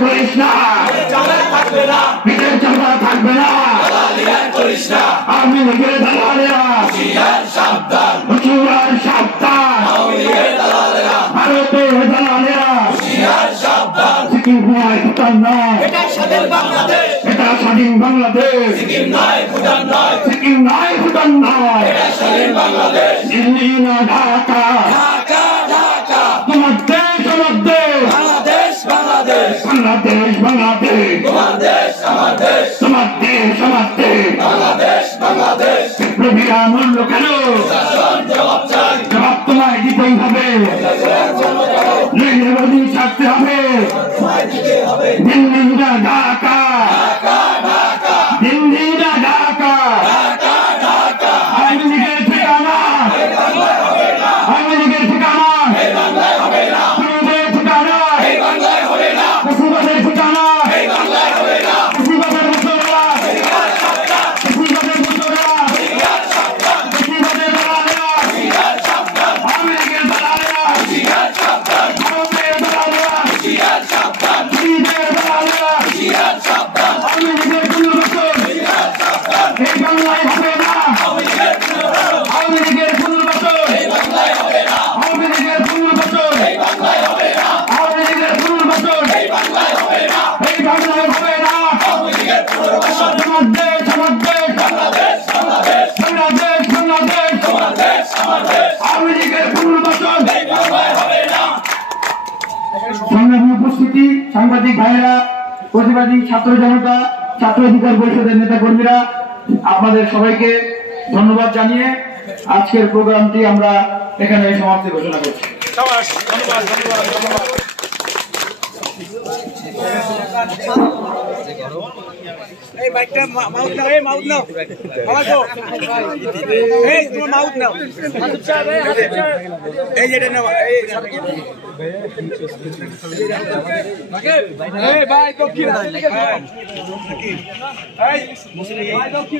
করিস না, পিঠের চামড়া থাকবে না, আওয়ামী লীগের দালালেরা হুঁশিয়ার সাবধান, ভারতের দালালেরা সিকিম নয় ভুটান নয়, এটা স্বাধীন বাংলাদেশ, সিকিম নয় ভুটান নয়, দিল্লি না ঢাকা, তোমার দেশ আমার দেশ, বাংলাদেশ বাংলাদেশ, তোমার দেশ আমার দেশ, বিপ্লবীরা মূল্য কেন জবাব তোমায় দিতেই হবে, নৈরাজ্য ছাড়তে হবে, দিল্লি না ঢাকা, দিল্লি না ঢাকা, আওয়ামী লীগের ঠিকানা, আওয়ামী লীগের ঠিকানা, খুনিদের ঠিকানা, মুসিবতের ঠিকানা, মুসিবতের মুসলরা, মুসিবতের মুসলরা, মুসিবতের দালালেরা, আওয়ামী লীগের দালালেরা, ভারতের দালালেরা, খুনিদের দালালেরা, আওয়ামী লীগের পুনর্বাসন এই বাংলায় হবে না, আওয়ামী লীগের পুনর্বাসন, আওয়ামী লীগের পুনর্বাসন, আওয়ামী লীগের পুনর্বাসন এই বাংলায় হবে না, তোমার দেশ আমার দেশ, বাংলাদেশ বাংলাদেশ, আওয়ামী লীগের পুনর্বাসন সংগ্রামী উপস্থিতি, সাংবাদিক ভাইয়েরা, প্রতিবাদী ছাত্র জনতা, ছাত্র অধিকার পরিষদের নেতা কর্মীরা, আপনাদের সবাইকে ধন্যবাদ জানিয়ে আজকের প্রোগ্রামটি আমরা এখানে সমাপ্তি ঘোষণা করছি। এই বাইকটা মাউথ নাও, এই মাউথ নাও, আমাগো এই তোমার মাউথ নাও, হাসিব সাহেব, এই হাসিব সাহেব, এই যেটা নাও, এই এই ভাই তো কি রাখে, এই ভাই তো কি